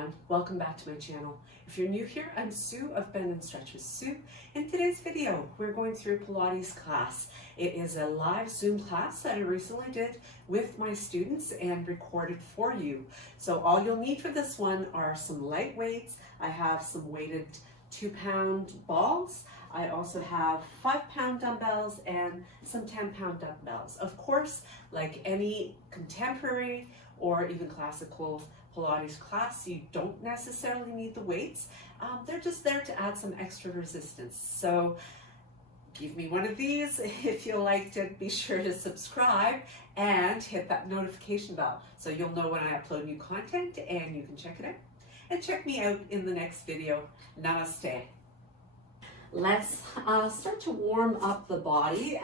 everyone, welcome back to my channel. If you're new here, I'm Sue of Bendnstretch with Sue. In today's video, we're going through Pilates class. It is a live Zoom class that I recently did with my students and recorded for you. So all you'll need for this one are some light weights. I have some weighted 2-pound balls. I also have 5-pound dumbbells and some 10-pound dumbbells. Of course, like any contemporary or even classical Pilates class, you don't necessarily need the weights. They're just there to add some extra resistance. So give me one of these. If you liked it, be sure to subscribe and hit that notification bell so you'll know when I upload new content and you can check it out. And check me out in the next video. Namaste. Let's start to warm up the body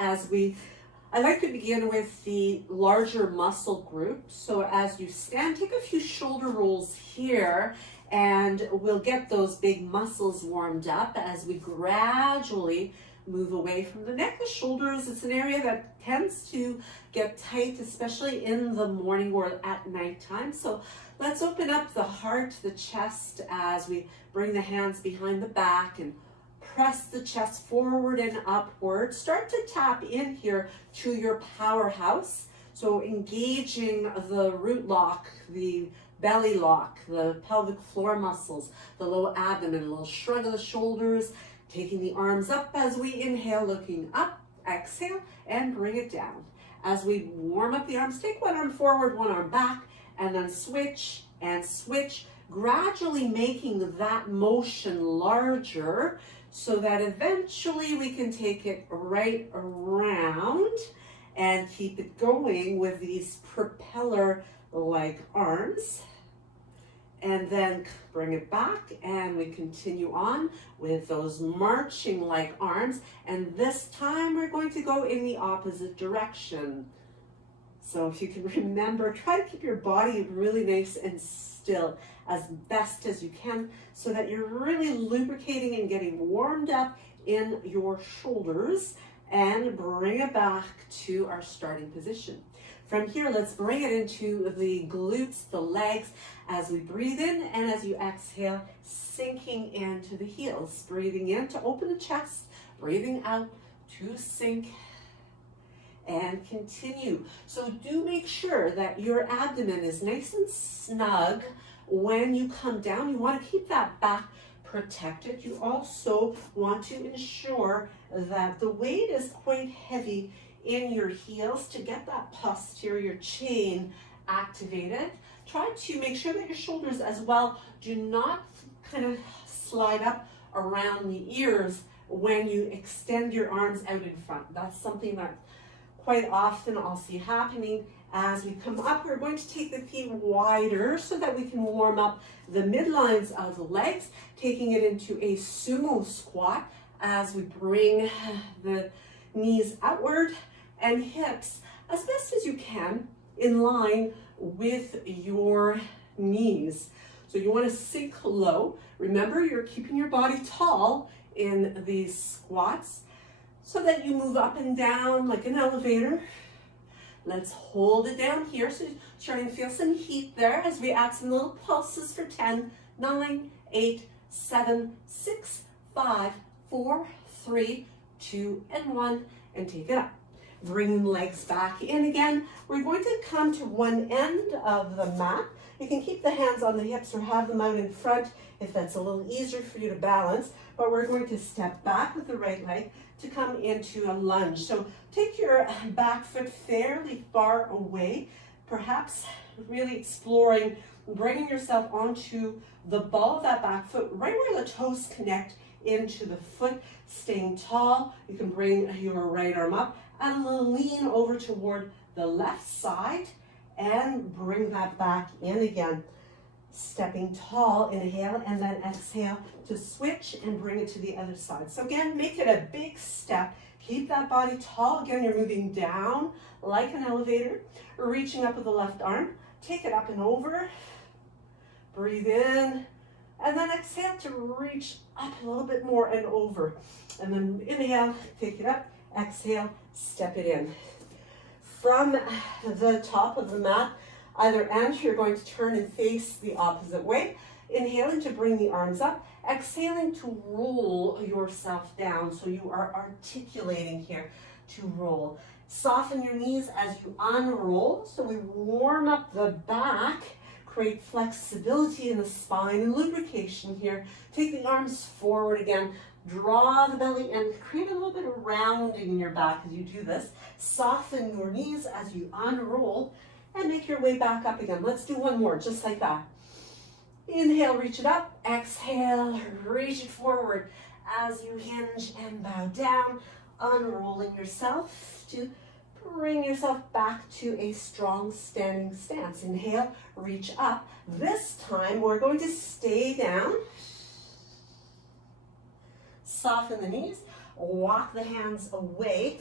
I like to begin with the larger muscle group. So as you stand, take a few shoulder rolls here and we'll get those big muscles warmed up as we gradually move away from the neck. The shoulders, it's an area that tends to get tight, especially in the morning or at nighttime. So let's open up the heart, the chest as we bring the hands behind the back and press the chest forward and upward. Start to tap in here to your powerhouse. So engaging the root lock, the belly lock, the pelvic floor muscles, the low abdomen, a little shrug of the shoulders, taking the arms up as we inhale, looking up, exhale, and bring it down. As we warm up the arms, take one arm forward, one arm back, and then switch and switch, gradually making that motion larger so that eventually we can take it right around and keep it going with these propeller-like arms. And then bring it back and we continue on with those marching-like arms. And this time we're going to go in the opposite direction. So if you can remember, try to keep your body really nice and still as best as you can so that you're really lubricating and getting warmed up in your shoulders, and bring it back to our starting position. From here, let's bring it into the glutes, the legs, as we breathe in and as you exhale, sinking into the heels. Breathing in to open the chest, breathing out to sink and continue. So do make sure that your abdomen is nice and snug when you come down. You want to keep that back protected. You also want to ensure that the weight is quite heavy in your heels to get that posterior chain activated. Try to make sure that your shoulders as well do not kind of slide up around the ears when you extend your arms out in front. That's something that quite often I'll see happening. As we come up, we're going to take the feet wider so that we can warm up the midlines of the legs, taking it into a sumo squat as we bring the knees outward and hips as best as you can in line with your knees. So you want to sink low. Remember, you're keeping your body tall in these squats so that you move up and down like an elevator. Let's hold it down here. So starting to feel some heat there as we add some little pulses for 10, 9, 8, 7, 6, 5, 4, 3, 2, and 1, and take it up. Bringing the legs back in again. We're going to come to one end of the mat. You can keep the hands on the hips or have them out in front if that's a little easier for you to balance, but we're going to step back with the right leg to come into a lunge. So take your back foot fairly far away, perhaps really exploring bringing yourself onto the ball of that back foot, right where the toes connect into the foot, staying tall. You can bring your right arm up and a little lean over toward the left side and bring that back in again. Stepping tall, inhale, and then exhale to switch and bring it to the other side. So again, make it a big step. Keep that body tall. Again, you're moving down like an elevator, reaching up with the left arm. Take it up and over. Breathe in, and then exhale to reach up a little bit more and over. And then inhale, take it up, exhale, step it in. From the top of the mat, either end, you're going to turn and face the opposite way. Inhaling to bring the arms up, exhaling to roll yourself down. So you are articulating here to roll. Soften your knees as you unroll. So we warm up the back, create flexibility in the spine and lubrication here. Take the arms forward again. Draw the belly and create a little bit of rounding in your back as you do this. Soften your knees as you unroll and make your way back up again. Let's do one more, just like that. Inhale, reach it up. Exhale, reach it forward as you hinge and bow down, unrolling yourself to bring yourself back to a strong standing stance. Inhale, reach up. This time we're going to stay down. Soften the knees, walk the hands away,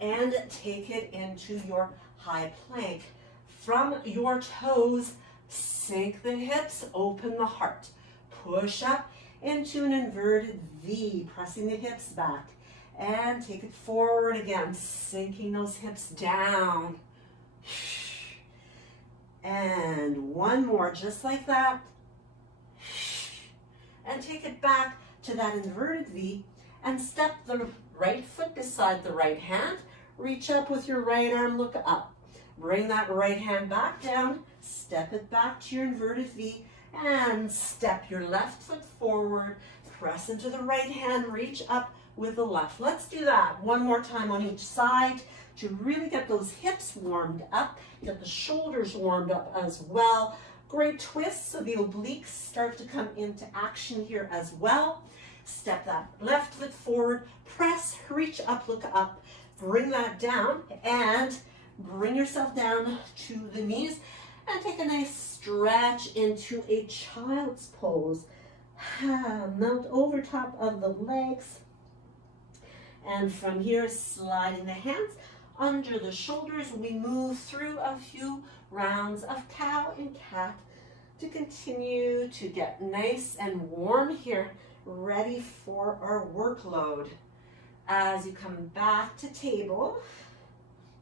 and take it into your high plank. From your toes, sink the hips, open the heart. Push up into an inverted V, pressing the hips back. And take it forward again, sinking those hips down. And one more, just like that. And take it back to that inverted V and step the right foot beside the right hand. Reach up with your right arm, look up. Bring that right hand back down, step it back to your inverted V, and step your left foot forward. Press into the right hand, reach up with the left. Let's do that one more time on each side to really get those hips warmed up, get the shoulders warmed up as well. Great twist, so the obliques start to come into action here as well. Step that left foot forward, press, reach up, look up, bring that down, and bring yourself down to the knees, and take a nice stretch into a child's pose. Mount over top of the legs, and from here, sliding the hands under the shoulders, we move through a few rounds of cow and cat to continue to get nice and warm here, ready for our workload. As you come back to table,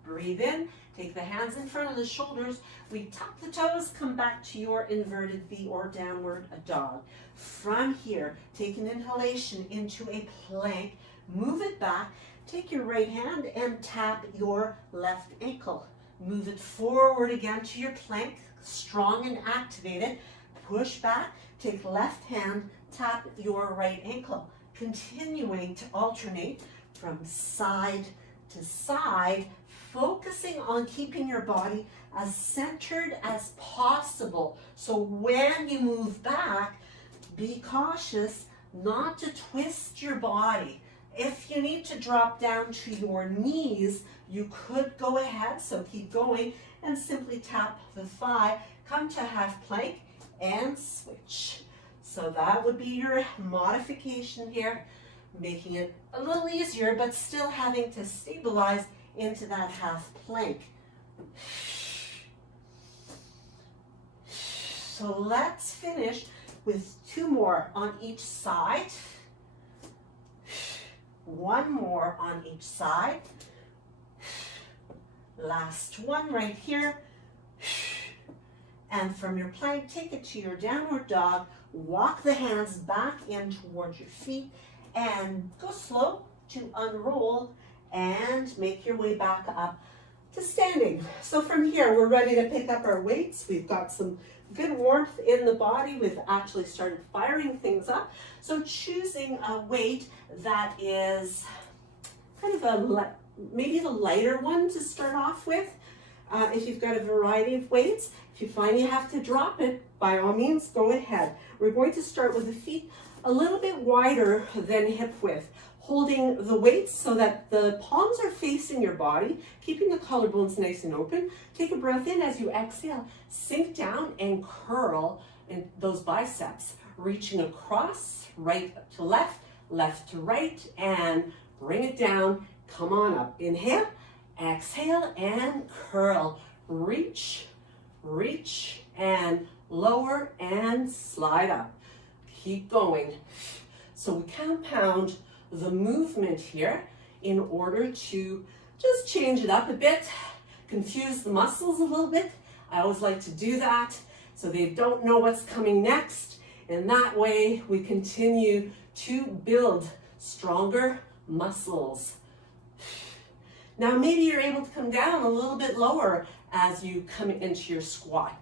breathe in, take the hands in front of the shoulders, we tuck the toes, come back to your inverted V or downward dog. From here, take an inhalation into a plank, move it back, take your right hand and tap your left ankle. Move it forward again to your plank, strong and activated. Push back, take left hand, tap your right ankle. Continuing to alternate from side to side, focusing on keeping your body as centered as possible. So when you move back, be cautious not to twist your body. If you need to drop down to your knees, you could go ahead, so keep going and simply tap the thigh, come to half plank and switch. So that would be your modification here, making it a little easier, but still having to stabilize into that half plank. So let's finish with two more on each side. One more on each side. Last one right here. And from your plank, take it to your downward dog. Walk the hands back in towards your feet and go slow to unroll and make your way back up to standing. So from here, we're ready to pick up our weights. We've got some good warmth in the body. We've actually started firing things up. So choosing a weight that is kind of maybe the lighter one to start off with. If you've got a variety of weights, if you find you have to drop it, by all means, go ahead. We're going to start with the feet a little bit wider than hip width, holding the weights so that the palms are facing your body, keeping the collarbones nice and open. Take a breath in as you exhale, sink down and curl in those biceps, reaching across, right to left, left to right, and bring it down. Come on up. Inhale, exhale, and curl. Reach, reach, and lower, and slide up. Keep going. So we compound the movement here in order to just change it up a bit, confuse the muscles a little bit. I always like to do that so they don't know what's coming next. In that way, we continue to build stronger muscles. Now maybe you're able to come down a little bit lower as you come into your squat.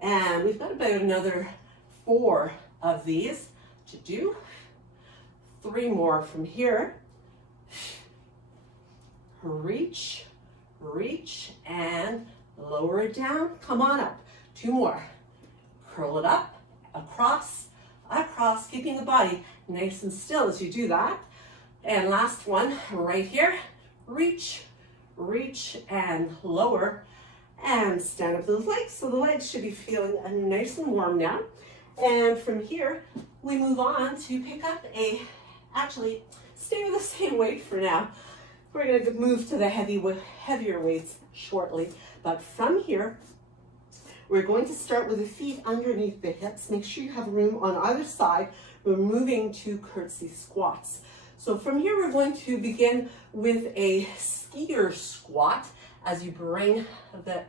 And we've got about another 4 of these to do. 3 more from here. Reach, reach, and lower it down. Come on up. 2 more. Curl it up, across, across, keeping the body nice and still as you do that. And last one, right here. Reach, reach, and lower. And stand up those legs. So the legs should be feeling nice and warm now. And from here, we move on to pick up actually, stay with the same weight for now. We're going to move to the heavier weights shortly. But from here, we're going to start with the feet underneath the hips. Make sure you have room on either side. We're moving to curtsy squats. So from here, we're going to begin with a skier squat as you bring the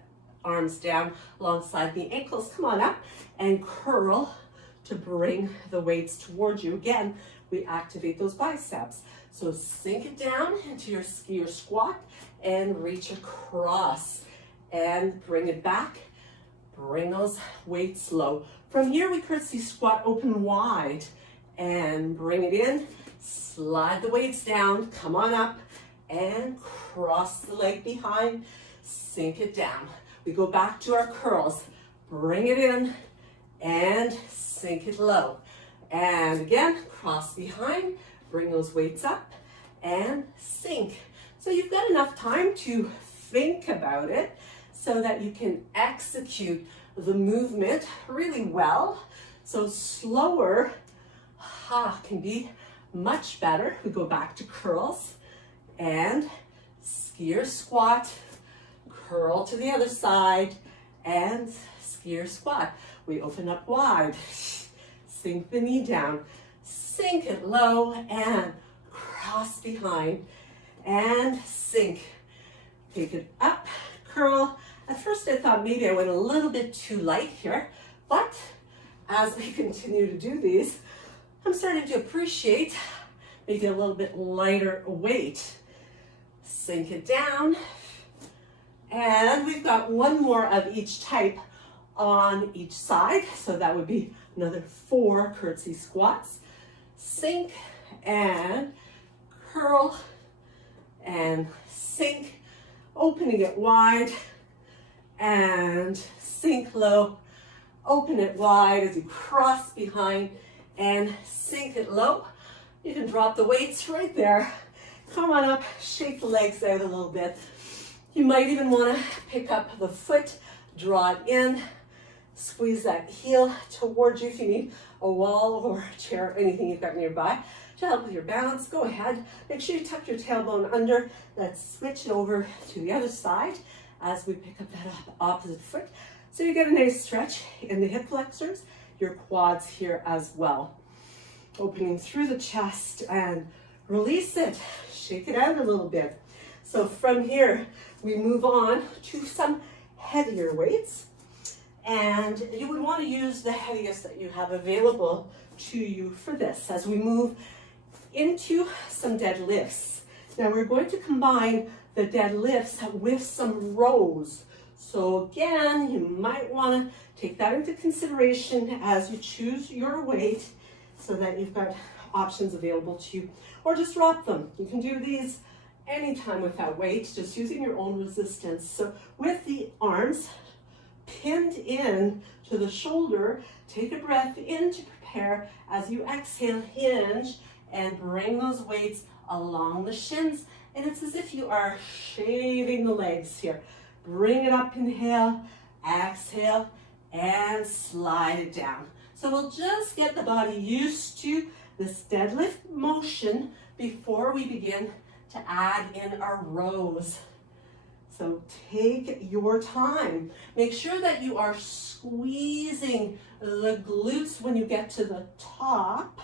arms down alongside the ankles. Come on up and curl to bring the weights towards you. Again, we activate those biceps. So sink it down into your skier squat and reach across and bring it back. Bring those weights low. From here, we curtsy squat open wide and bring it in. Slide the weights down. Come on up and cross the leg behind. Sink it down. We go back to our curls. Bring it in and sink it low. And again, cross behind. Bring those weights up and sink. So you've got enough time to think about it so that you can execute the movement really well. So slower can be much better. We go back to curls and skier squat, curl to the other side, and skier squat. We open up wide, sink the knee down, sink it low, and cross behind, and sink. Take it up, curl. At first I thought maybe I went a little bit too light here, but as we continue to do these, I'm starting to appreciate maybe a little bit lighter weight. Sink it down. And we've got 1 more of each type on each side. So that would be another 4 curtsy squats. Sink and curl and sink, opening it wide and sink low. Open it wide as you cross behind and sink it low. You can drop the weights right there. Come on up, shake the legs out a little bit. You might even want to pick up the foot, draw it in, squeeze that heel towards you if you need a wall or a chair, anything you've got nearby to help with your balance. Go ahead. Make sure you tuck your tailbone under. Let's switch it over to the other side as we pick up that opposite foot. So you get a nice stretch in the hip flexors, your quads here as well. Opening through the chest and release it. Shake it out a little bit. So from here, we move on to some heavier weights. And you would want to use the heaviest that you have available to you for this as we move into some deadlifts. Now we're going to combine the deadlifts with some rows. So again, you might want to take that into consideration as you choose your weight so that you've got options available to you, or just drop them. You can do these anytime without weight, just using your own resistance. So with the arms pinned in to the shoulder, take a breath in to prepare. As you exhale, hinge and bring those weights along the shins. And it's as if you are shaving the legs here. Bring it up, inhale, exhale, and slide it down. So we'll just get the body used to this deadlift motion before we begin to add in our rows. So take your time. Make sure that you are squeezing the glutes when you get to the top,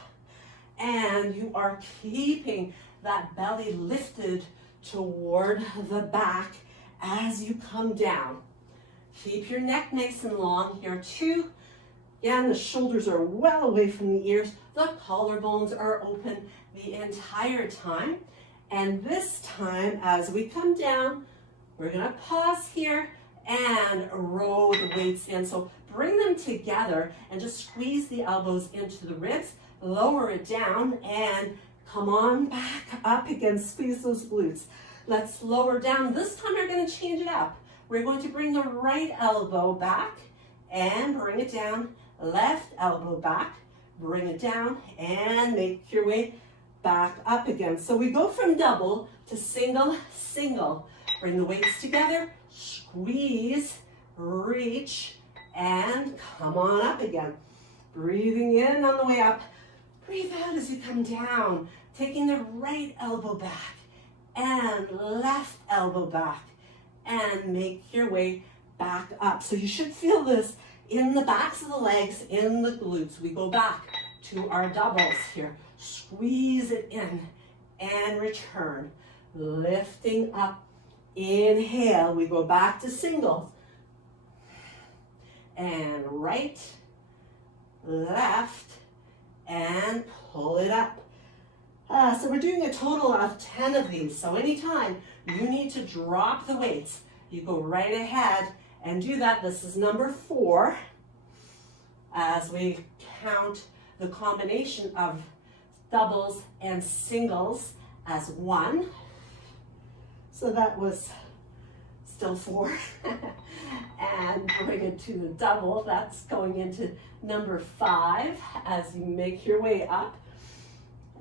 and you are keeping that belly lifted toward the back as you come down. Keep your neck nice and long here too. Again, the shoulders are well away from the ears. The collarbones are open the entire time. And this time, as we come down, we're gonna pause here and row the weights in. So bring them together and just squeeze the elbows into the ribs, lower it down, and come on back up again, squeeze those glutes. Let's lower down. This time we're gonna change it up. We're going to bring the right elbow back and bring it down. Left elbow back, bring it down, and make your way back up again. So we go from double to single, single. Bring the weights together, squeeze, reach, and come on up again. Breathing in on the way up. Breathe out as you come down. Taking the right elbow back and left elbow back. And make your way back up. So you should feel this in the backs of the legs, in the glutes. We go back to our doubles here. Squeeze it in and return. Lifting up. Inhale, we go back to singles. And right, left, and pull it up. So we're doing a total of 10 of these. So anytime you need to drop the weights, you go right ahead and do that. This is number 4 as we count the combination of doubles and singles as 1. So that was still 4. And bring it to the double. That's going into number 5 as you make your way up.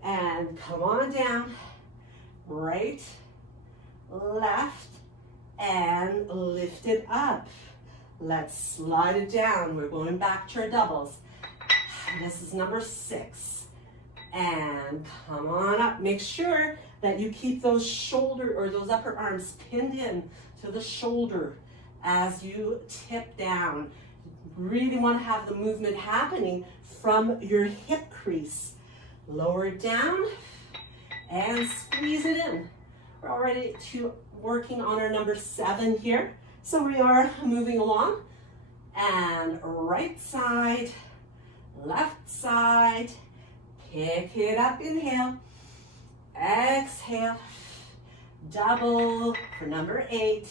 And come on down, right, left, and lift it up. Let's slide it down. We're going back to our doubles. This is number 6. And come on up. Make sure that you keep those shoulder or those upper arms pinned in to the shoulder as you tip down. Really want to have the movement happening from your hip crease. Lower it down and squeeze it in. We're already working on our number 7 here. So we are moving along. And right side, left side, pick it up, inhale, exhale, double for number 8,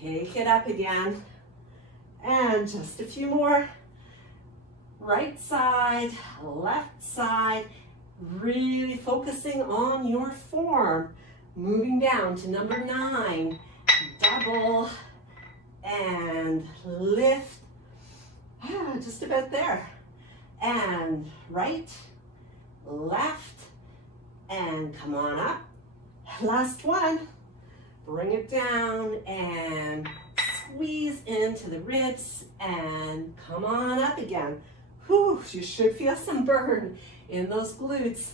take it up again, and just a few more. Right side, left side, really focusing on your form. Moving down to number 9, double, and lift, just about there. And right, left, and come on up. Last one, bring it down and squeeze into the ribs and come on up again. Whew, you should feel some burn in those glutes.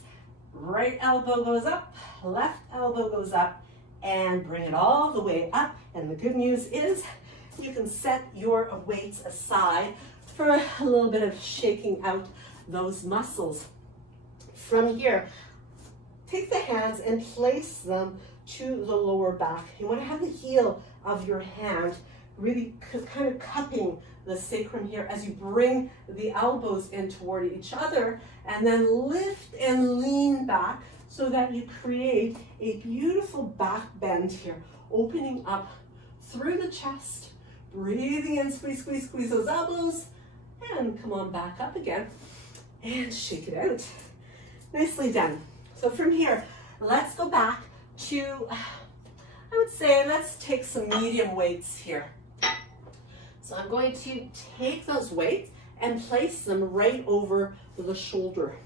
Right elbow goes up, left elbow goes up, and bring it all the way up. And the good news is you can set your weights aside for a little bit of shaking out those muscles. From here, take the hands and place them to the lower back. You want to have the heel of your hand really kind of cupping the sacrum here as you bring the elbows in toward each other, and then lift and lean back so that you create a beautiful back bend here, opening up through the chest, breathing in, squeeze, squeeze, squeeze those elbows, and come on back up again and shake it out. Nicely done. So from here, let's go back to, I would say, let's take some medium weights here. So I'm going to take those weights and place them right over the shoulder.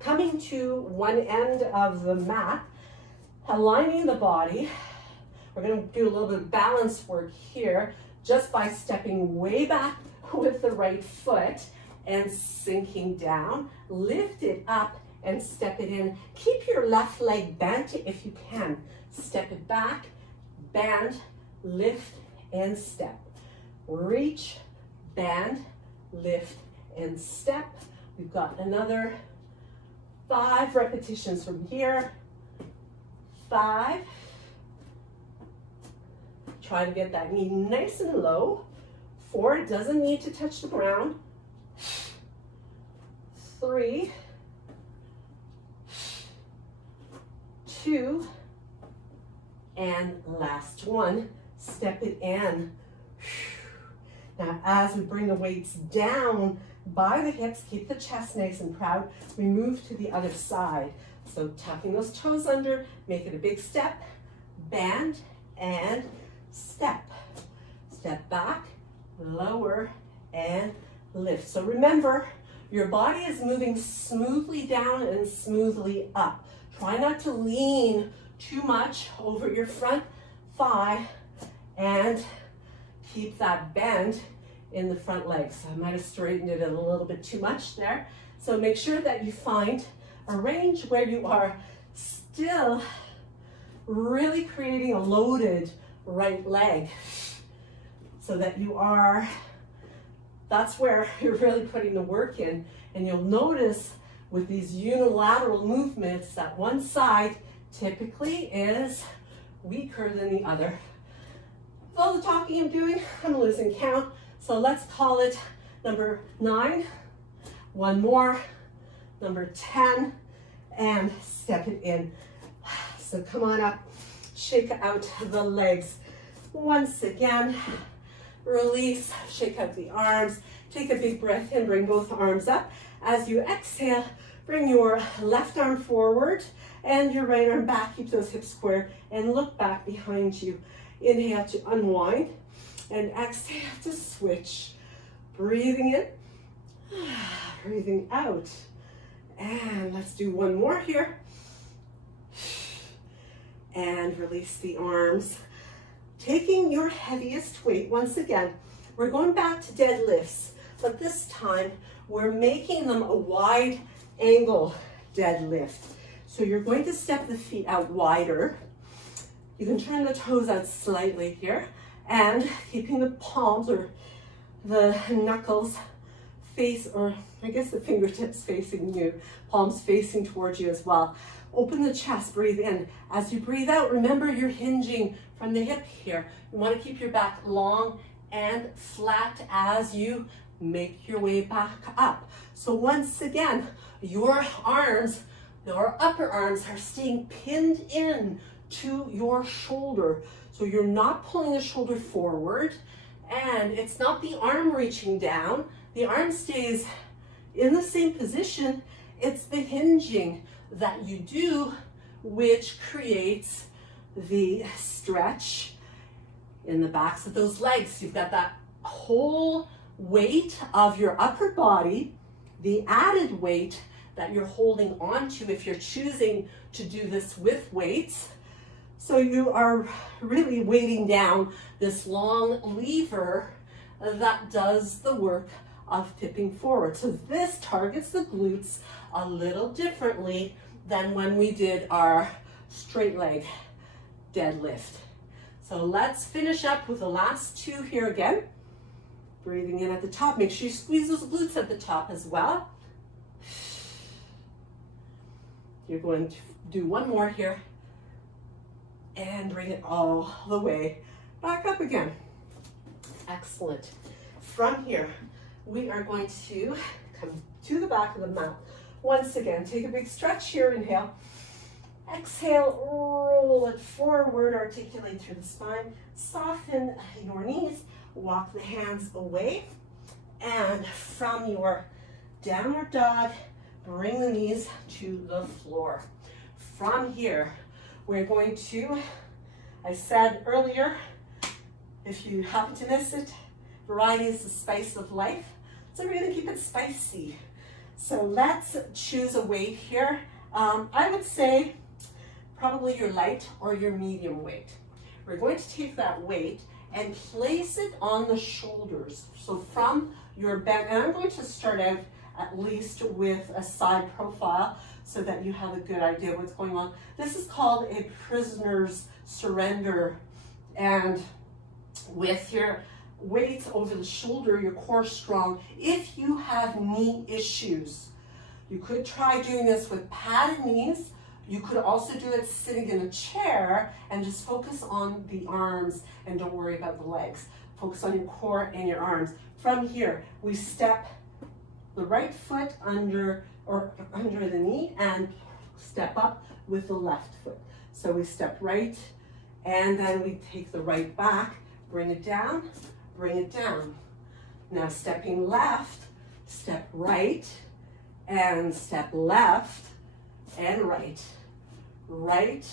Coming to one end of the mat, aligning the body. We're going to do a little bit of balance work here just by stepping way back with the right foot and sinking down. Lift it up and step it in. Keep your left leg bent if you can. Step it back, bend, lift, and step. Reach, bend, lift, and step. We've got another 5 repetitions from here. 5. try to get that knee nice and low. 4, it doesn't need to touch the ground. 3, 2, and last one, step it in. Now, as we bring the weights down by the hips, keep the chest nice and proud, we move to the other side. So tucking those toes under, make it a big step, bend, and step. Step back, lower, and lift. So remember, your body is moving smoothly down and smoothly up. Try not to lean too much over your front thigh and keep that bend in the front leg. So I might have straightened it a little bit too much there. So make sure that you find a range where you are still really creating a loaded right leg, so that you are, that's where you're really putting the work in. And you'll notice with these unilateral movements that one side typically is weaker than the other. With all the talking I'm doing, I'm losing count. So let's call it number 9. One more, number 10, and step it in. So come on up, shake out the legs. Once again, release, shake out the arms. Take a big breath in, bring both arms up. As you exhale, bring your left arm forward and your right arm back. Keep those hips square and look back behind you. Inhale to unwind and exhale to switch. Breathing in, breathing out. And let's do one more here. And release the arms. Taking your heaviest weight, once again, we're going back to deadlifts, but this time we're making them a wide angle deadlift. So you're going to step the feet out wider. You can turn the toes out slightly here, and keeping the palms or the knuckles face, or I guess the fingertips facing you, palms facing towards you as well. Open the chest, breathe in. As you breathe out, remember you're hinging from the hip here. You want to keep your back long and flat as you make your way back up. So once again, your arms, your upper arms are staying pinned in to your shoulder. So you're not pulling the shoulder forward, and it's not the arm reaching down. The arm stays in the same position. It's the hinging that you do which creates the stretch in the backs of those legs. You've got that whole weight of your upper body, the added weight that you're holding on to if you're choosing to do this with weights. So you are really weighting down this long lever that does the work of tipping forward. So this targets the glutes a little differently than when we did our straight leg deadlift. So let's finish up with the last 2 here again. Breathing in at the top. Make sure you squeeze those glutes at the top as well. You're going to do one more here and bring it all the way back up again. Excellent. From here, we are going to come to the back of the mat. Once again, take a big stretch here, inhale. Exhale, roll it forward, articulate through the spine. Soften your knees, walk the hands away. And from your downward dog, bring the knees to the floor. From here, we're going to, I said earlier, if you happen to miss it, variety is the spice of life. So we're gonna keep it spicy. So let's choose a weight here. I would say probably your light or your medium weight. We're going to take that weight and place it on the shoulders. So from your back, and I'm going to start out at least with a side profile so that you have a good idea what's going on. This is called a prisoner's surrender. And with your weights over the shoulder, your core strong. If you have knee issues, you could try doing this with padded knees. You could also do it sitting in a chair and just focus on the arms and don't worry about the legs. Focus on your core and your arms. From here, we step the right foot under the knee and step up with the left foot. So we step right and then we take the right back, bring it down, bring it down. Now stepping left, step right and step left and right. Right,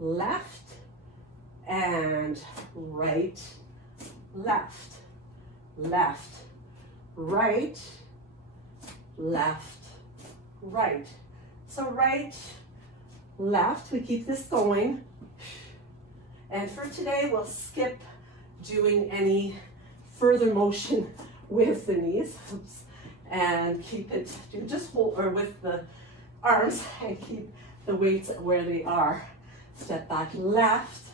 left, and right, left, left, right, left, right. So right, left, we keep this going. And for today, we'll skip doing any further motion with the knees. Oops. And keep it, just hold, or with the arms, and keep the weights where they are. Step back, left,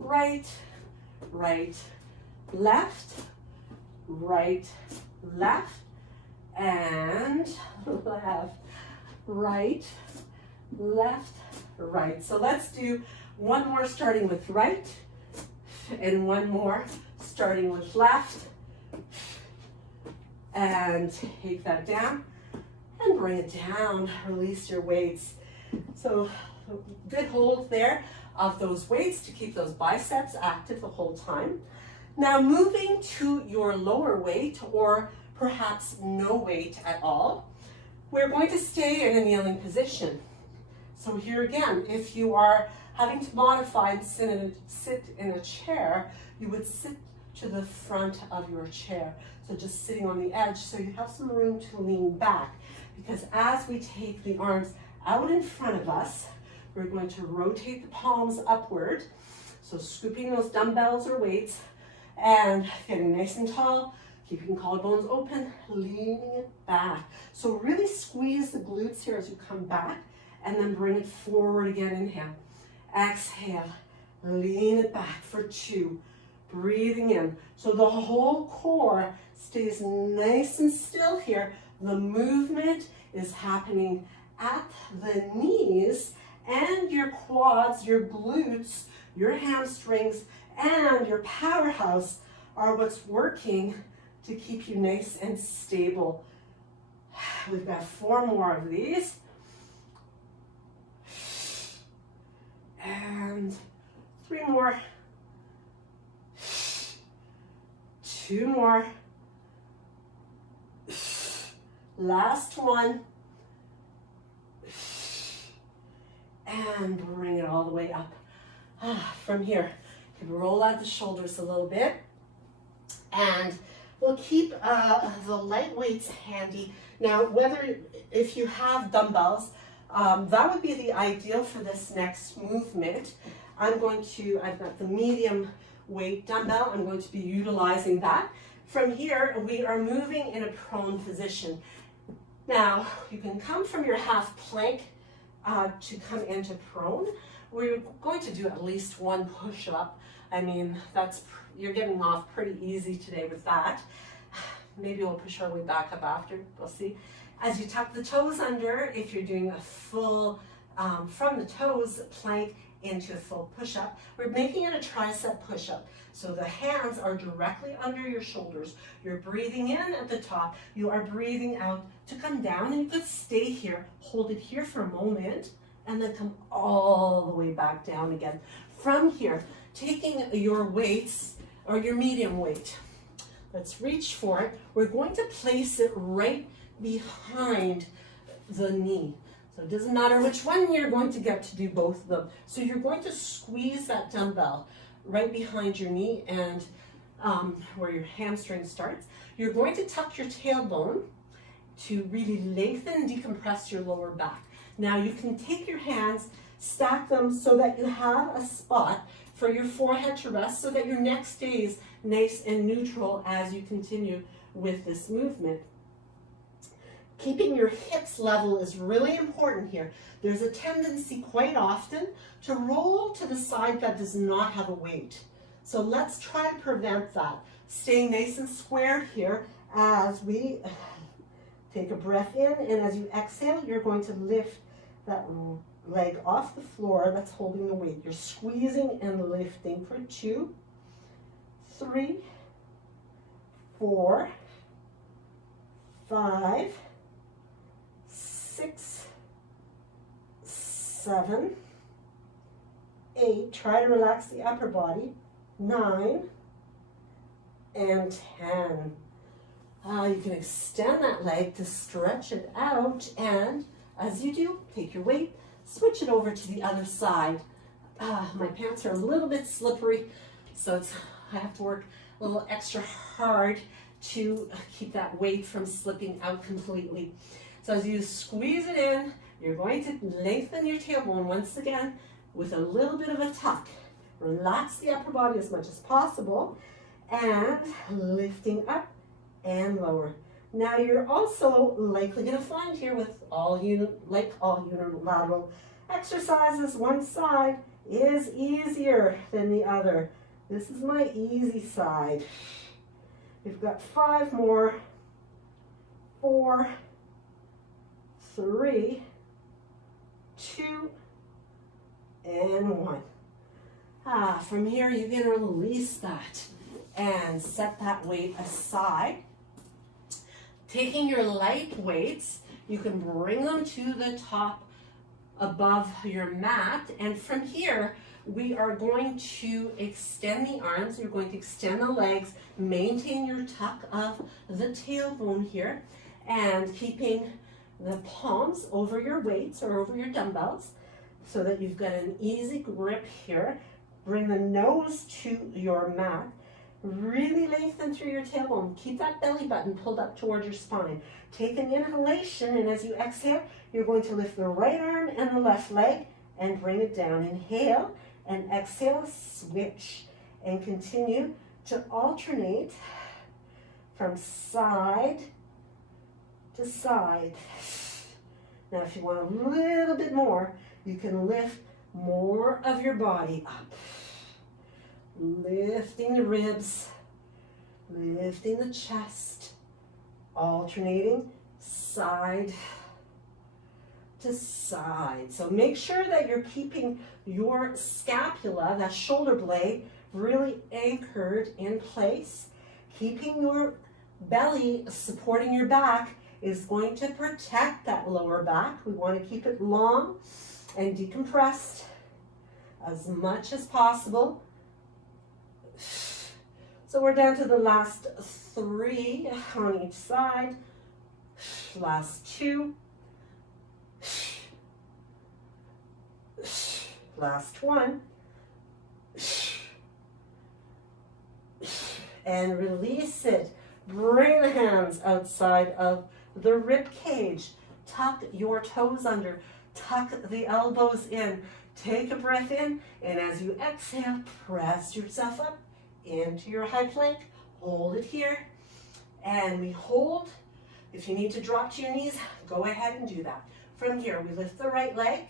right, right, left, right, left, and left, right, left, right. So let's do one more starting with right, and one more starting with left, and take that down, and bring it down, release your weights. So good hold there of those weights to keep those biceps active the whole time. Now moving to your lower weight, or perhaps no weight at all, we're going to stay in a kneeling position. So here again, if you are having to modify and sit in a chair, you would sit to the front of your chair. So just sitting on the edge so you have some room to lean back. Because as we take the arms out in front of us, we're going to rotate the palms upward. So scooping those dumbbells or weights and getting nice and tall, keeping collarbones open, leaning it back. So really squeeze the glutes here as you come back and then bring it forward again. Inhale, exhale, lean it back for 2. Breathing in. So the whole core stays nice and still here. The movement is happening at the knees, and your quads, your glutes, your hamstrings, and your powerhouse are what's working to keep you nice and stable. We've got 4 more of these. And 3 more. 2 more. Last one. And bring it all the way up. From here, you can roll out the shoulders a little bit. And we'll keep the light weights handy. Now, if you have dumbbells, that would be the ideal for this next movement. I've got the medium weight dumbbell. I'm going to be utilizing that. From here, we are moving in a prone position. Now, you can come from your half plank to come into prone. We're going to do at least 1 push-up. I mean, you're getting off pretty easy today with that. Maybe we'll push our way back up after, we'll see. As you tuck the toes under, if you're doing a full, from the toes plank into a full push-up, we're making it a tricep push-up. So the hands are directly under your shoulders. You're breathing in at the top. You are breathing out to come down, and you could stay here, hold it here for a moment, and then come all the way back down again. From here, taking your weights, or your medium weight, let's reach for it. We're going to place it right behind the knee. So it doesn't matter which one you're going to get to do both of them. So you're going to squeeze that dumbbell right behind your knee and where your hamstring starts. You're going to tuck your tailbone to really lengthen and decompress your lower back. Now you can take your hands, stack them so that you have a spot for your forehead to rest so that your neck stays nice and neutral as you continue with this movement. Keeping your hips level is really important here. There's a tendency quite often to roll to the side that does not have a weight. So let's try to prevent that. Staying nice and squared here as we take a breath in, and as you exhale, you're going to lift that leg off the floor that's holding the weight. You're squeezing and lifting for 2, 3, 4, 5, 6, 7, 8. Try to relax the upper body. 9 and 10. You can extend that leg to stretch it out, and as you do, take your weight, switch it over to the other side. My pants are a little bit slippery, so I have to work a little extra hard to keep that weight from slipping out completely. So as you squeeze it in, you're going to lengthen your tailbone once again with a little bit of a tuck. Relax the upper body as much as possible, and lifting up and lower. Now you're also likely going to find here with all unilateral exercises, one side is easier than the other. This is my easy side. We've got 5 more. 4, 3, 2, and 1. From here you can release that and set that weight aside. Taking your light weights, you can bring them to the top above your mat, and from here we are going to extend the arms, you're going to extend the legs, maintain your tuck of the tailbone here, and keeping the palms over your weights or over your dumbbells so that you've got an easy grip here. Bring the nose to your mat. Really lengthen through your tailbone. Keep that belly button pulled up towards your spine. Take an inhalation, and as you exhale, you're going to lift the right arm and the left leg and bring it down. Inhale and exhale, switch, and continue to alternate from side to side. Now, if you want a little bit more, you can lift more of your body up. Lifting the ribs, lifting the chest, alternating side to side. So make sure that you're keeping your scapula, that shoulder blade, really anchored in place. Keeping your belly supporting your back is going to protect that lower back. We want to keep it long and decompressed as much as possible. So we're down to the last 3 on each side. Last 2. Last 1. And release it. Bring the hands outside of the rib cage. Tuck your toes under. Tuck the elbows in. Take a breath in, and as you exhale, press yourself up into your high plank. Hold it here, and we hold. If you need to drop to your knees, go ahead and do that. From here, we lift the right leg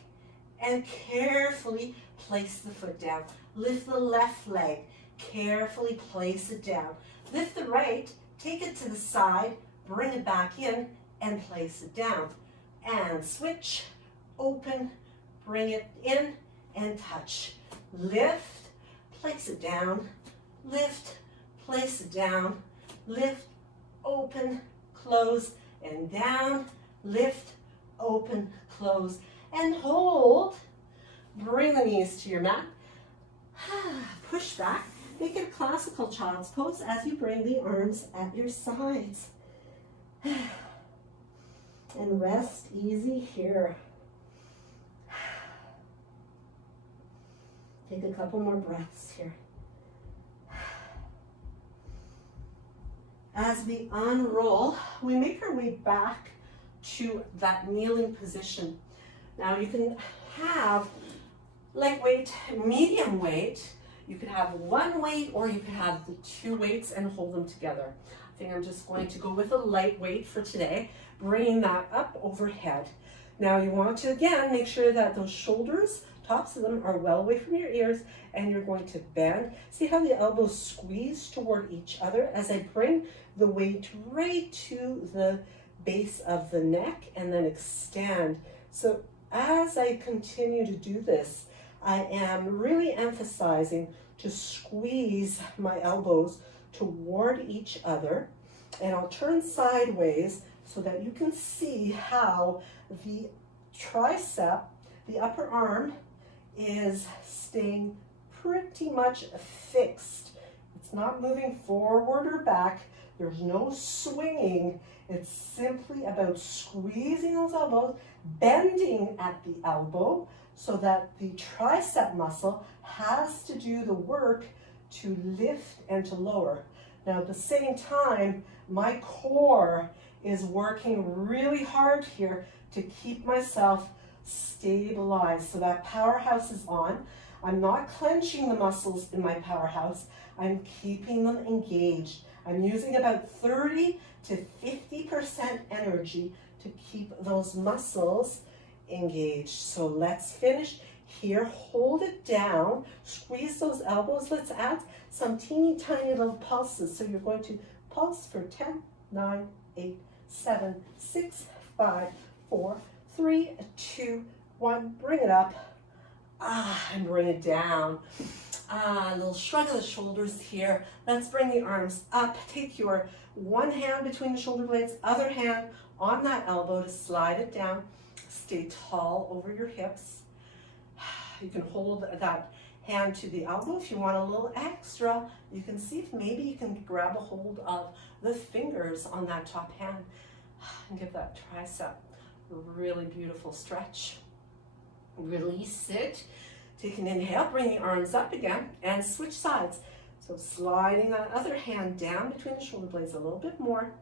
and carefully place the foot down. Lift the left leg, carefully place it down. Lift the right, take it to the side, bring it back in, and place it down. And switch, open, bring it in, and touch. Lift, place it down, lift, place it down, lift, open, close, and down, lift, open, close, and hold. Bring the knees to your mat. Push back. Make it a classical child's pose as you bring the arms at your sides. And rest easy here. Take a couple more breaths here. As we unroll, we make our way back to that kneeling position. Now you can have lightweight, medium weight. You could have one weight, or you could have the 2 weights and hold them together. I think I'm just going to go with a light weight for today, bringing that up overhead. Now you want to, again, make sure that those shoulders, tops of them, are well away from your ears, and you're going to bend. See how the elbows squeeze toward each other as I bring the weight right to the base of the neck and then extend. So as I continue to do this, I am really emphasizing to squeeze my elbows toward each other, and I'll turn sideways so that you can see how the tricep, the upper arm, is staying pretty much fixed. It's not moving forward or back. There's no swinging. It's simply about squeezing those elbows, bending at the elbow so that the tricep muscle has to do the work to lift and to lower. Now at the same time, my core is working really hard here to keep myself stabilized. So that powerhouse is on. I'm not clenching the muscles in my powerhouse. I'm keeping them engaged. I'm using about 30 to 50% energy to keep those muscles engaged. So let's finish here. Hold it down. Squeeze those elbows. Let's add some teeny tiny little pulses. So you're going to pulse for 10, 9, 8, 7, 6, 5, 4, 3, 2, 1. Bring it up. And bring it down. A little shrug of the shoulders here. Let's bring the arms up. Take your one hand between the shoulder blades, other hand on that elbow to slide it down. Stay tall over your hips. You can hold that hand to the elbow. If you want a little extra, you can see if maybe you can grab a hold of the fingers on that top hand and give that tricep a really beautiful stretch. Release it. Take an inhale, bring the arms up again, and switch sides. So sliding that other hand down between the shoulder blades a little bit more.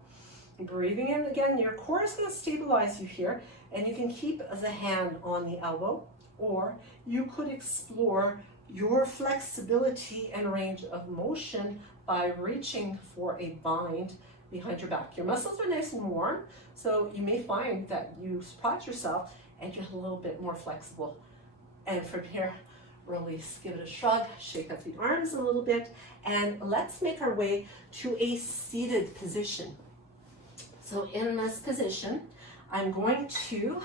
Breathing in again, your core is going to stabilize you here, and you can keep the hand on the elbow, or you could explore your flexibility and range of motion by reaching for a bind behind your back. Your muscles are nice and warm, so you may find that you spot yourself and you're a little bit more flexible. And from here, release, give it a shrug, shake up the arms a little bit, and let's make our way to a seated position. So in this position, I'm going to,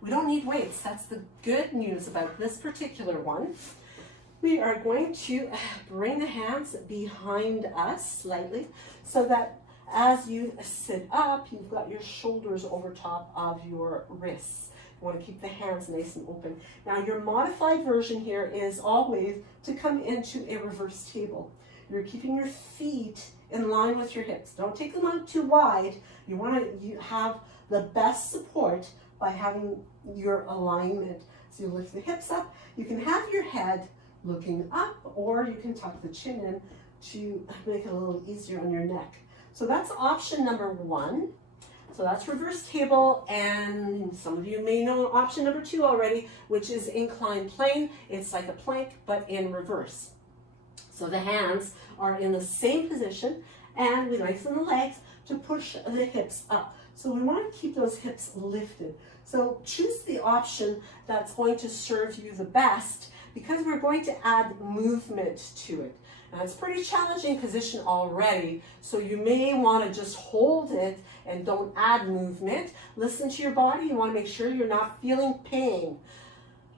we don't need weights, that's the good news about this particular one. We are going to bring the hands behind us slightly so that as you sit up, you've got your shoulders over top of your wrists. You want to keep the hands nice and open. Now your modified version here is always to come into a reverse table. You're keeping your feet in line with your hips. Don't take them out too wide. You want to have the best support by having your alignment. So you lift the hips up. You can have your head looking up, or you can tuck the chin in to make it a little easier on your neck. So that's option number one. So that's reverse table, and some of you may know option number two already, which is inclined plane. It's like a plank, but in reverse. So the hands are in the same position, and we lengthen the legs to push the hips up. So we want to keep those hips lifted. So choose the option that's going to serve you the best, because we're going to add movement to it. Now it's a pretty challenging position already, so you may want to just hold it and don't add movement. Listen to your body. You want to make sure you're not feeling pain.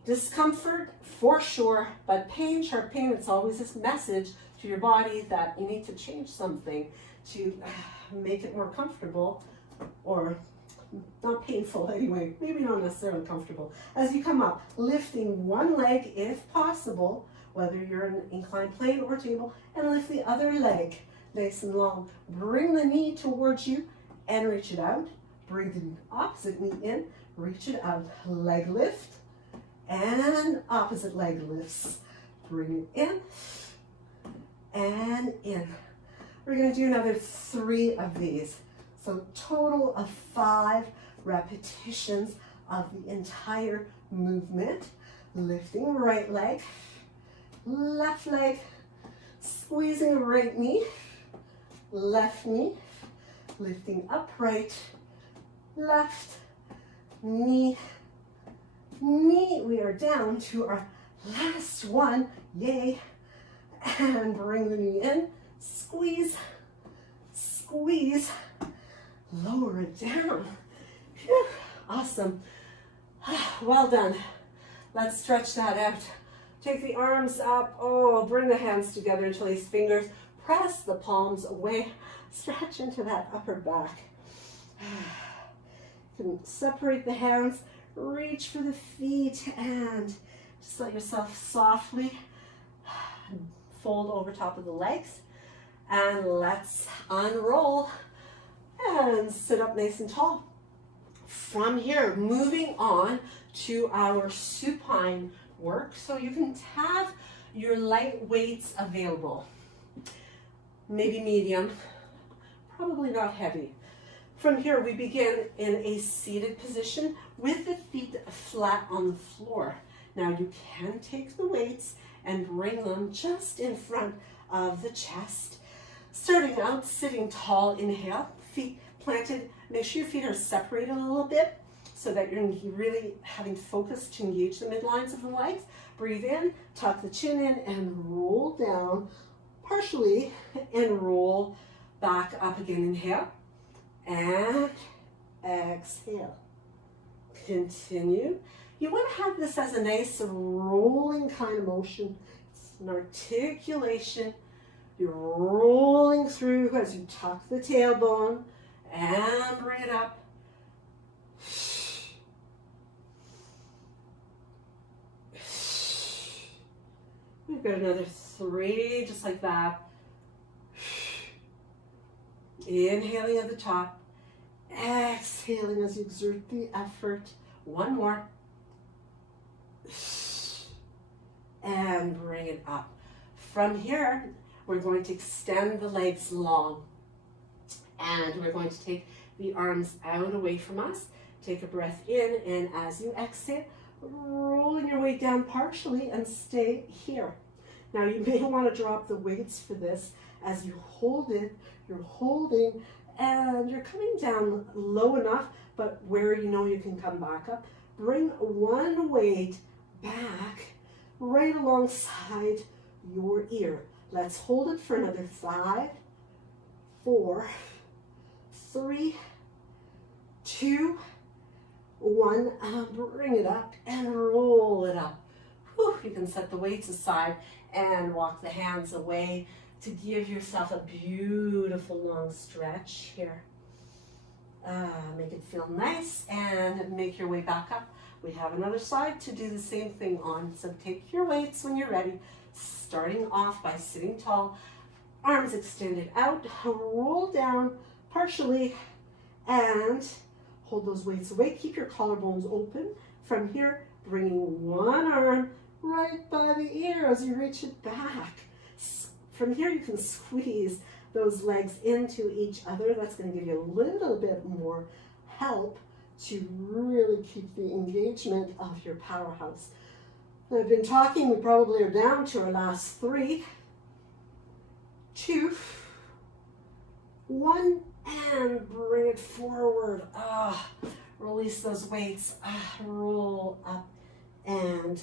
Discomfort for sure, but pain, sharp pain, it's always this message to your body that you need to change something to make it more comfortable, or not painful anyway, maybe not necessarily comfortable. As you come up, lifting one leg if possible, whether you're in inclined plane or table, and lift the other leg nice and long. Bring the knee towards you and reach it out. Bring the opposite knee in, reach it out. Leg lift and opposite leg lifts. Bring it in and in. We're going to do another 3 of these. So total of 5 repetitions of the entire movement. Lifting right leg, left leg, squeezing right knee, left knee, lifting upright, left knee, knee. We are down to our last one, yay, and bring the knee in, squeeze, squeeze, lower it down. Whew. Awesome. Well done. Let's stretch that out. Take the arms up. Oh, bring the hands together, interlace fingers. Press the palms away. Stretch into that upper back. You can separate the hands. Reach for the feet and just let yourself softly fold over top of the legs. And let's unroll and sit up nice and tall. From here, moving on to our supine work. So you can have your light weights available. Maybe medium, probably not heavy. From here, we begin in a seated position with the feet flat on the floor. Now you can take the weights and bring them just in front of the chest. Starting out, sitting tall, inhale, feet planted. Make sure your feet are separated a little bit so that you're really having focus to engage the midlines of the legs. Breathe in, tuck the chin in, and roll down partially and roll back up again. Inhale and exhale. Continue. You want to have this as a nice rolling kind of motion. It's an articulation. You're rolling through as you tuck the tailbone and bring it up. We've got another 3, just like that. Inhaling at the top, exhaling as you exert the effort. 1 more. And bring it up. From here, we're going to extend the legs long. And we're going to take the arms out away from us. Take a breath in, and as you exhale, rolling your weight down partially and stay here. Now you may want to drop the weights for this. As you hold it, you're holding and you're coming down low enough, but where you know you can come back up. Bring one weight back right alongside your ear. Let's hold it for another 5, 4, 3, 2, 1. Bring it up and roll it up. Whew, you can set the weights aside and walk the hands away to give yourself a beautiful long stretch here. Make it feel nice and make your way back up. We have another side to do the same thing on. So take your weights when you're ready, starting off by sitting tall, arms extended out, roll down partially and hold those weights away. Keep your collarbones open. From here, bringing one arm right by the ear as you reach it back. From here, you can squeeze those legs into each other. That's going to give you a little bit more help to really keep the engagement of your powerhouse. I've been talking, we probably are down to our last 3, 2, 1, and bring it forward. Release those weights. Roll up and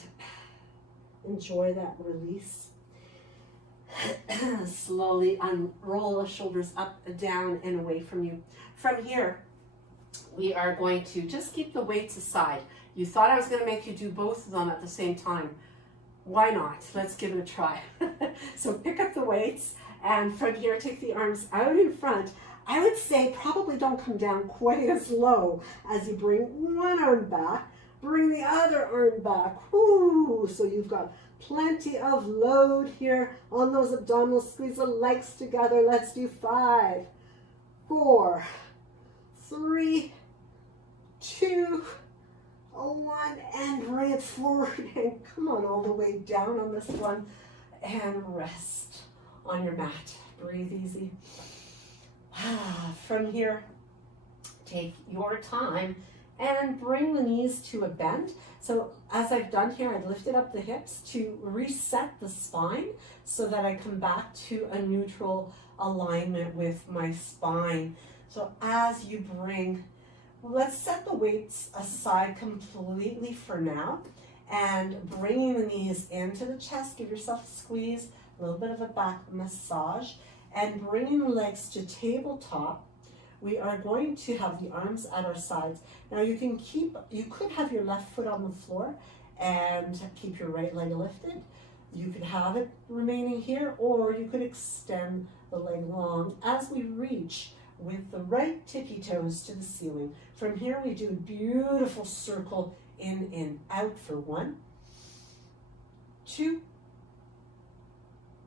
enjoy that release. Slowly unroll the shoulders up, down, and away from you. From here, we are going to just keep the weights aside. You thought I was going to make you do both of them at the same time. Why not? Let's give it a try. So pick up the weights, and from here, take the arms out in front. I would say probably don't come down quite as low as you bring one arm back. Bring the other arm back. Woo! So you've got plenty of load here on those abdominals. Squeeze the legs together. Let's do 5, 4, 3, 2, 1, and bring it forward. And come on all the way down on this one. And rest on your mat. Breathe easy. From here, take your time and bring the knees to a bend. So as I've done here, I've lifted up the hips to reset the spine so that I come back to a neutral alignment with my spine. So as you bring, let's set the weights aside completely for now, and bringing the knees into the chest, give yourself a squeeze, a little bit of a back massage, and bringing the legs to tabletop. we are going to have the arms at our sides. Now you could have your left foot on the floor and keep your right leg lifted. You could have it remaining here, or you could extend the leg long as we reach with the right tippy toes to the ceiling. From here we do a beautiful circle in and out for 1, 2,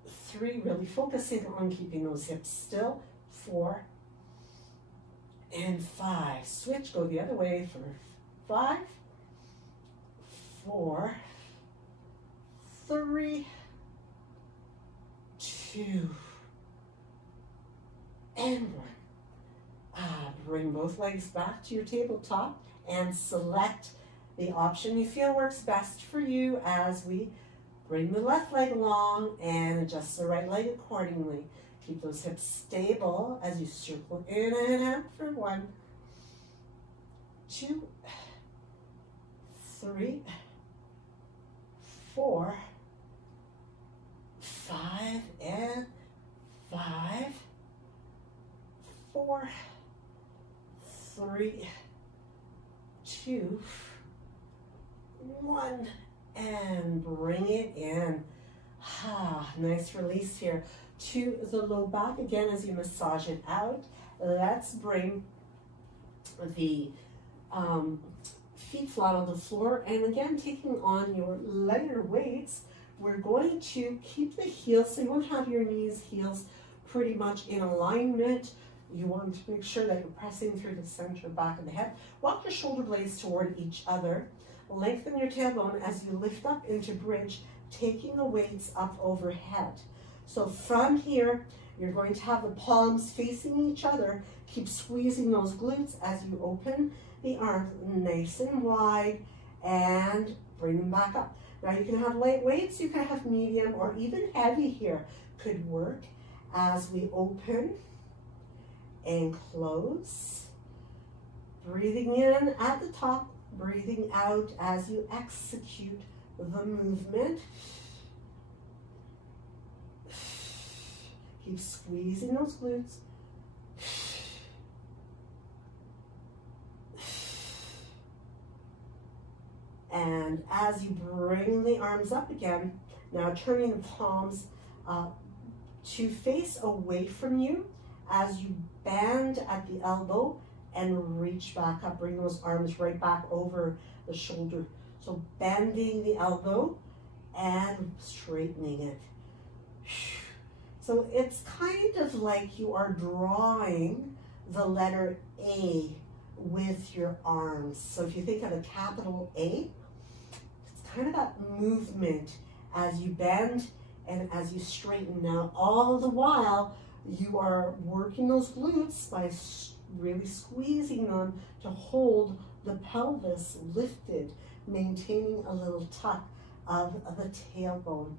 3, really focusing on keeping those hips still, 4, and 5. Switch, go the other way for 5, 4, 3, 2, and 1. Bring both legs back to your tabletop and select the option you feel works best for you as we bring the left leg along and adjust the right leg accordingly. Keep those hips stable as you circle in and out for 1, 2, 3, 4, 5, and 5, 4, 3, 2, 1, and bring it in. Nice release here to the low back again as you massage it out. Let's bring the feet flat on the floor, and again taking on your lighter weights, we're going to keep the heels, so you want to have your knees, heels pretty much in alignment. You want to make sure that you're pressing through the center back of the head. Walk your shoulder blades toward each other. Lengthen your tailbone as you lift up into bridge, taking the weights up overhead. So from here, you're going to have the palms facing each other. Keep squeezing those glutes as you open the arms nice and wide and bring them back up. Now you can have light weights, you can have medium or even heavy here. Could work as we open and close. Breathing in at the top, breathing out as you execute the movement. Keep squeezing those glutes. And as you bring the arms up again, now turning the palms to face away from you as you bend at the elbow and reach back up. Bring those arms right back over the shoulder. So bending the elbow and straightening it. So it's kind of like you are drawing the letter A with your arms. So if you think of a capital A, it's kind of that movement as you bend and as you straighten. Now, all the while, you are working those glutes by really squeezing them to hold the pelvis lifted, maintaining a little tuck of the tailbone.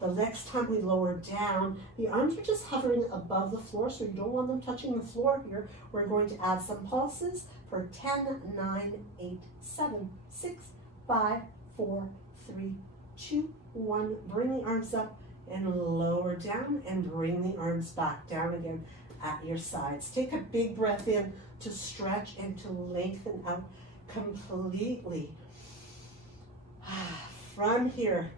The next time we lower down, the arms are just hovering above the floor, so you don't want them touching the floor here. We're going to add some pulses for 10, 9, 8, 7, 6, 5, 4, 3, 2, 1. Bring the arms up and lower down and bring the arms back down again at your sides. Take a big breath in to stretch and to lengthen out completely. From here,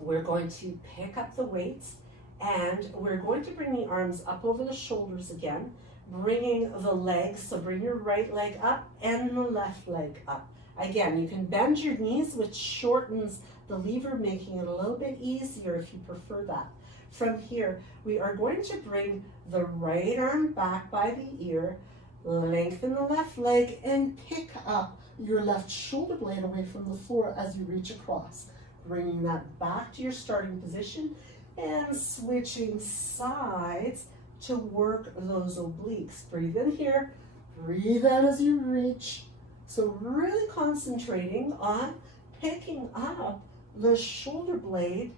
we're going to pick up the weights and we're going to bring the arms up over the shoulders again, bringing the legs, so bring your right leg up and the left leg up. Again, you can bend your knees, which shortens the lever, making it a little bit easier if you prefer that. From here, we are going to bring the right arm back by the ear, lengthen the left leg, and pick up your left shoulder blade away from the floor as you reach across. Bringing that back to your starting position and switching sides to work those obliques. Breathe in here, breathe out as you reach. So really concentrating on picking up the shoulder blade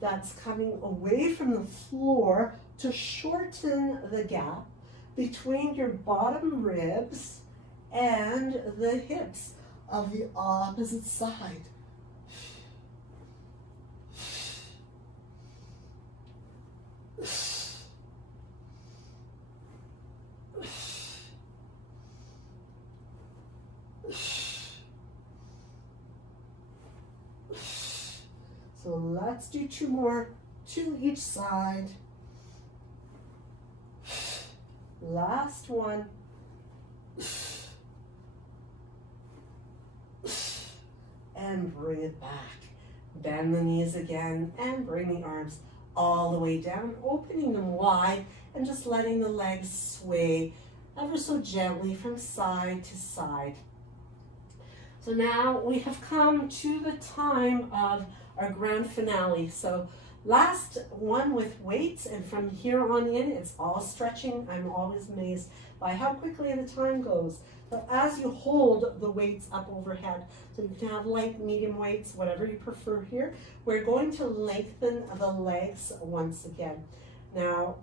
that's coming away from the floor to shorten the gap between your bottom ribs and the hips of the opposite side. Let's do 2 more, 2 each side. Last one. And bring it back. Bend the knees again and bring the arms all the way down, opening them wide and just letting the legs sway ever so gently from side to side. So now we have come to the time of our grand finale. So last one with weights, and from here on in, it's all stretching. I'm always amazed by how quickly the time goes. But as you hold the weights up overhead, so you can have light, medium weights, whatever you prefer here, we're going to lengthen the legs once again. Now,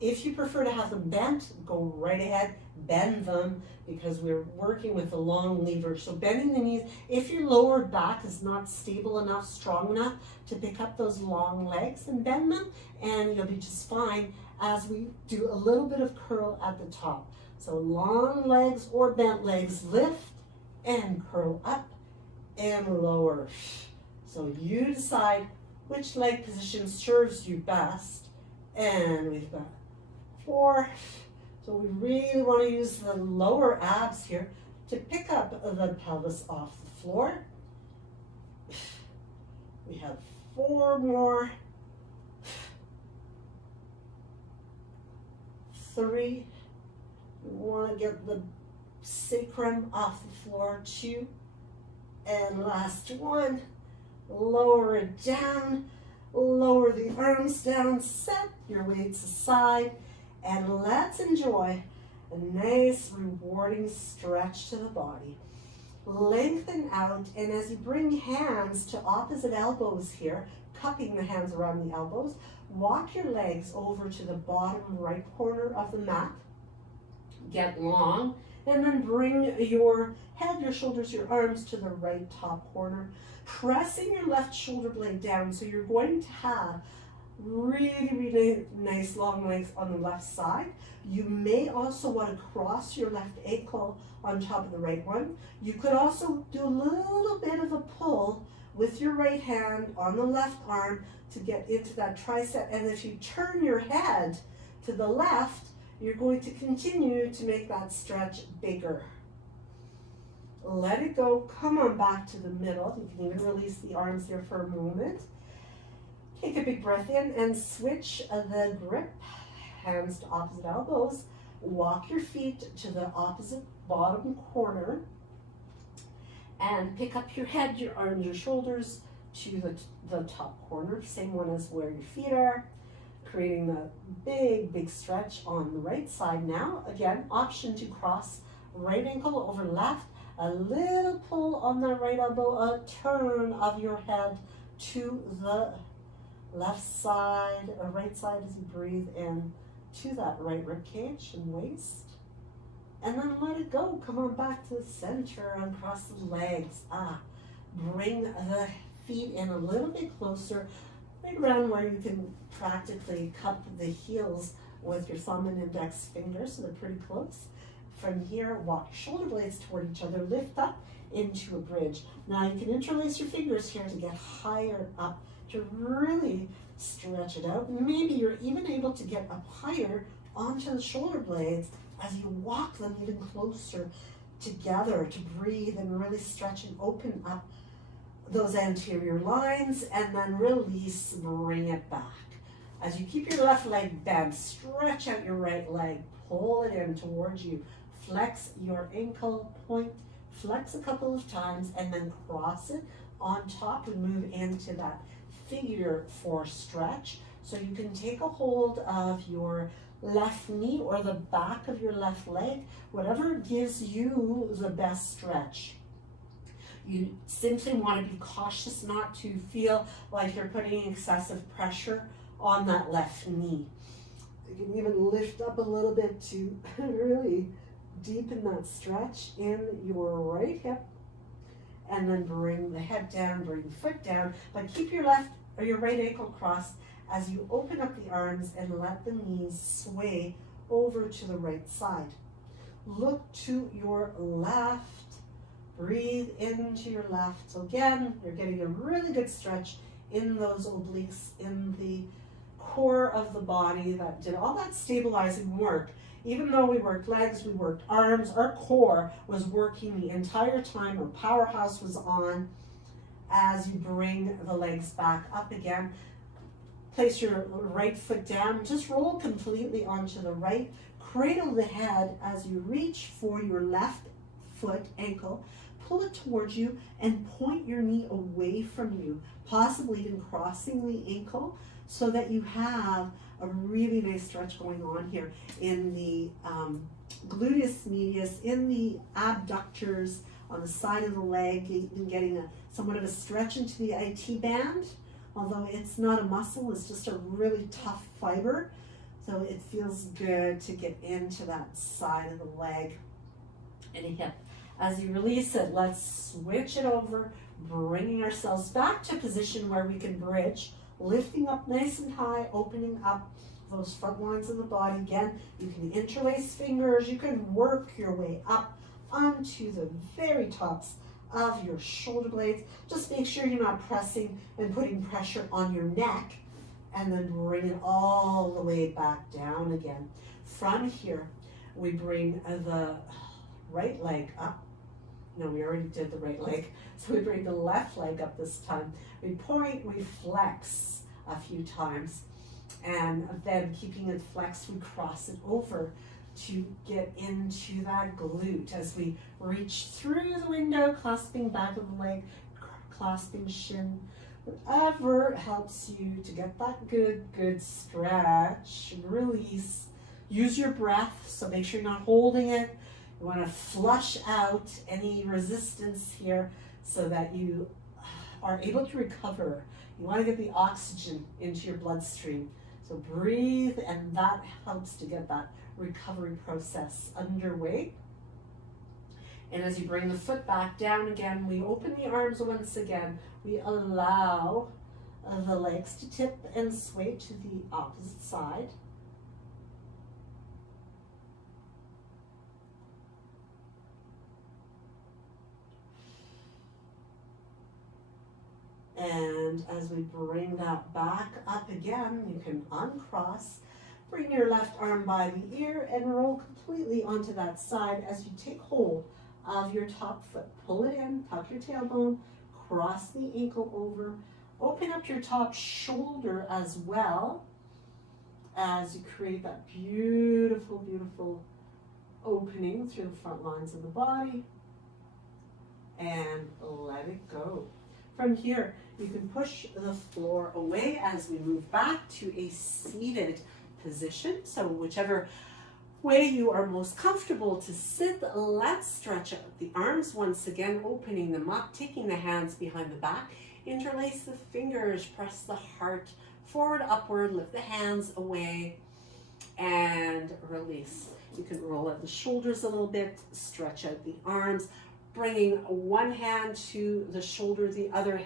if you prefer to have them bent, go right ahead, bend them, because we're working with a long lever. So bending the knees, if your lower back is not stable enough, strong enough to pick up those long legs, and bend them, and you'll be just fine as we do a little bit of curl at the top. So long legs or bent legs, lift and curl up and lower. So you decide which leg position serves you best. And we've got 4. So we really want to use the lower abs here to pick up the pelvis off the floor. We have 4 more. 3. We want to get the sacrum off the floor. 2. And last one. Lower it down. Lower the arms down. Set your weights aside. And let's enjoy a nice, rewarding stretch to the body. Lengthen out, and as you bring hands to opposite elbows here, cupping the hands around the elbows, walk your legs over to the bottom right corner of the mat. Get long, and then bring your head, your shoulders, your arms to the right top corner, pressing your left shoulder blade down. So you're going to have really, really nice long legs on the left side. You may also want to cross your left ankle on top of the right one. You could also do a little bit of a pull with your right hand on the left arm to get into that tricep. And if you turn your head to the left, you're going to continue to make that stretch bigger. Let it go. Come on back to the middle. You can even release the arms here for a moment. Take a big breath in and switch the grip. Hands to opposite elbows. Walk your feet to the opposite bottom corner. And pick up your head, your arms, your shoulders to the top corner. Same one as where your feet are. Creating the big, big stretch on the right side now. Again, option to cross right ankle over left. A little pull on the right elbow. A turn of your head to the left side or right side as you breathe in to that right rib cage and waist. And then let it go. Come on back to the center and cross the legs. Bring the feet in a little bit closer, right around where you can practically cup the heels with your thumb and index fingers, so they're pretty close. From here, walk your shoulder blades toward each other, lift up into a bridge. Now you can interlace your fingers here to get higher up, to really stretch it out. Maybe you're even able to get up higher onto the shoulder blades as you walk them even closer together to breathe and really stretch and open up those anterior lines, and then release, bring it back. As you keep your left leg bent, stretch out your right leg, pull it in towards you, flex your ankle point, flex a couple of times, and then cross it on top and move into that figure 4 stretch. So you can take a hold of your left knee or the back of your left leg, whatever gives you the best stretch. You simply want to be cautious not to feel like you're putting excessive pressure on that left knee. You can even lift up a little bit to really deepen that stretch in your right hip, and then bring the head down, bring the foot down, but keep your left or your right ankle crossed as you open up the arms and let the knees sway over to the right side. Look to your left, breathe into your left. So again, you're getting a really good stretch in those obliques, in the core of the body, that did all that stabilizing work. Even though we worked legs, we worked arms, our core was working the entire time. Our powerhouse was on. As you bring the legs back up again, place your right foot down, just roll completely onto the right, cradle the head as you reach for your left foot, ankle, pull it towards you and point your knee away from you, possibly even crossing the ankle, so that you have a really nice stretch going on here in the gluteus medius, in the abductors, on the side of the leg, even getting somewhat of a stretch into the IT band, although it's not a muscle, it's just a really tough fiber. So it feels good to get into that side of the leg and hip. As you release it, let's switch it over, bringing ourselves back to a position where we can bridge, lifting up nice and high, opening up those front lines of the body. Again, you can interlace fingers, you can work your way up onto the very tops of your shoulder blades. Just make sure you're not pressing and putting pressure on your neck, and then bring it all the way back down again. From here, we bring the right leg up. No, we already did the right leg. So we bring the left leg up this time. We point, we flex a few times, and then keeping it flexed, we cross it over to get into that glute as we reach through the window, clasping back of the leg, clasping shin, whatever helps you to get that good stretch and release. Use your breath, so make sure you're not holding it. You want to flush out any resistance here so that you are able to recover. You want to get the oxygen into your bloodstream. So breathe, and that helps to get that recovery process underway. And as you bring the foot back down again, we open the arms once again. We allow the legs to tip and sway to the opposite side. And as we bring that back up again, you can uncross, bring your left arm by the ear and roll completely onto that side as you take hold of your top foot. Pull it in, tuck your tailbone, cross the ankle over, open up your top shoulder as well as you create that beautiful, beautiful opening through the front lines of the body, and let it go. From here, you can push the floor away as we move back to a seated position. So whichever way you are most comfortable to sit, let's stretch out the arms once again, opening them up, taking the hands behind the back, interlace the fingers, press the heart forward, upward, lift the hands away, and release. You can roll out the shoulders a little bit, stretch out the arms, bringing one hand to the shoulder, the other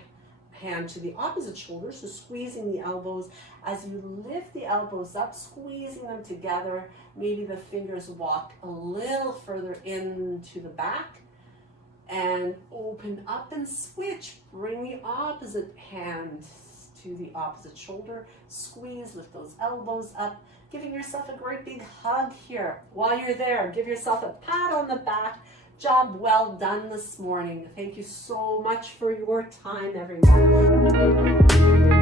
hand to the opposite shoulder, so squeezing the elbows. As you lift the elbows up, squeezing them together, maybe the fingers walk a little further into the back, and open up and switch. Bring the opposite hand to the opposite shoulder, squeeze, lift those elbows up, giving yourself a great big hug here. While you're there, give yourself a pat on the back. Job well done this morning. Thank you so much for your time, everyone.